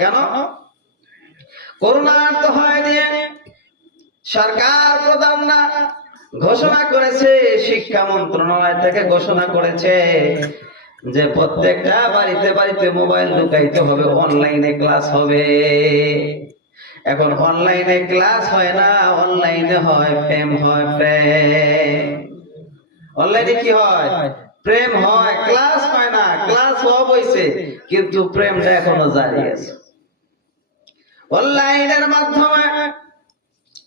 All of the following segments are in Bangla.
কেন? করোনার তো হয় দিয়ে সরকার প্রধান না ঘোষণা করেছে, শিক্ষা মন্ত্রণালয় থেকে ঘোষণা করেছে যে প্রত্যেকটা বাড়িতে বাড়িতে মোবাইল ঢুকাইতে হবে, অনলাইনে ক্লাস হবে। এখন অনলাইনে ক্লাস হয় না, অনলাইনে হয় প্রেম, হয় প্রেম। অনলাইনে কি হয়? প্রেম হয়, ক্লাস হয় না। ক্লাস হইছে কিন্তু প্রেমটা এখনো জারি আছে। অনলাইনের মাধ্যমে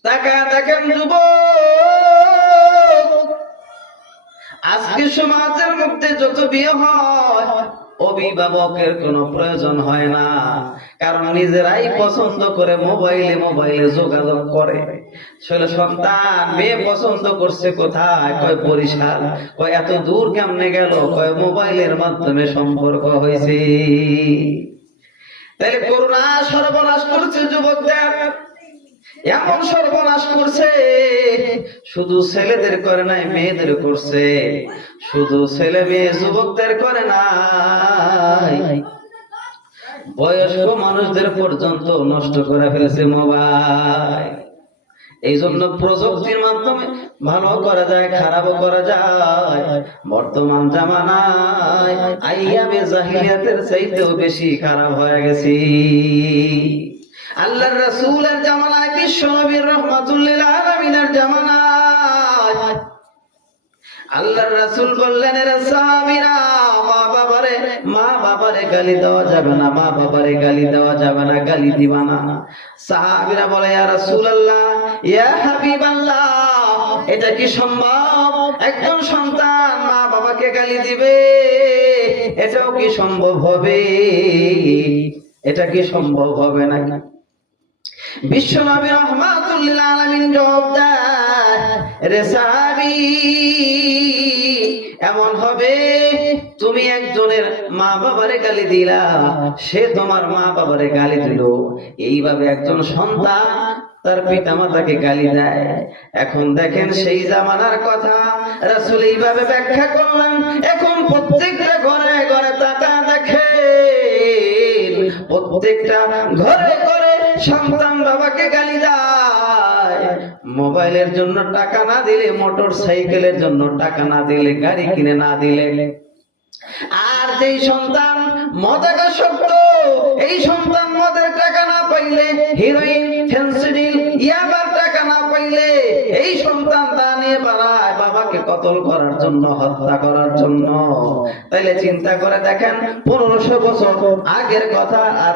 টাকা দেখেন যুবক, আজকে সমাজের মধ্যে যত বিয়ে হয় অভিভাবকের কোনো প্রয়োজন হয় না, কারণ নিজেরাই পছন্দ করে মোবাইলে মোবাইলে যোগাযোগ করে। ছেলে সন্তান মেয়ে পছন্দ করছে কোথায়, কয় বরিশাল, কয় এত দূর কেমনে গেল, কয় মোবাইলের মাধ্যমে সম্পর্ক হয়েছে। তাহলে করোনা সর্বনাশ করছে যুবকদের, এমন সর্বনাশ করছে, শুধু ছেলেদের করে নাই মেয়েদের করছে, শুধু ছেলে মেয়ে যুবকদের করে নাই, বয়স্ক মানুষদের পর্যন্ত নষ্ট করে ফেলেছে মোবাইল। এই জন্য প্রযুক্তির মাধ্যমে ভালো করা যায়, খারাপও করা যায়। বর্তমান জামানায় আইয়ামে জাহিলিয়াতের চাইতেও বেশি খারাপ হয়ে গেছে। আল্লাহর রাসূলের জামানায়, বিশ্ব নবীর রাহমাতুল লিল আলামিনের জামানায় আল্লাহর রাসূল বললেন, এরা সাহাবীরা, মা বাবারে গালি দেওয়া যাবে না, মা বাবারে গালি দেওয়া যাবে না, গালি দিবা না। সাহাবীরা বলে, ইয়া রাসূলুল্লাহ, ইয়া হাবিবাল্লাহ, এটা কি সম্ভব? একজন সন্তান মা বাবাকে গালি দিবে? এটাও কি সম্ভব হবে? এটা কি সম্ভব হবে না? বিশ্ব নবী রাহমাতুল লিল আলামিন জবাব দেয়, রে সাহাবী, এমন হবে তুমি একজনের মা বাবারে গালি দিলা, সে তোমার মা বাবারে গালি দিল। এইভাবে একজন সন্তান তার পিতা মাতাকে গালি দেয়। এখন দেখেন সেই জামানার কথা রাসূল এইভাবে ব্যাখ্যা করলেন। এখন প্রত্যেকটা ঘরে ঘরে টাকা দেখে, প্রত্যেকটা ঘরে ঘরে সন্তান বাবাকে গালি দেয়। মোবাইলের জন্য টাকা না দিলে, মোটর সাইকেলের জন্য টাকা না দিলে, গাড়ি কিনে না দিলে, আর যেই সন্তান মদাসক্ত, এই সন্তান মদের টাকা না পাইলে, হিরোইন, ফেন্সিডিল, ইয়াবার টাকা না পাইলে, এই সন্তান তা নিয়ে বাড়ায় বাবাকে কতল করার জন্য, হত্যা করার জন্য। তাইলে চিন্তা করে দেখেন 1500 বছর আগের কথা আর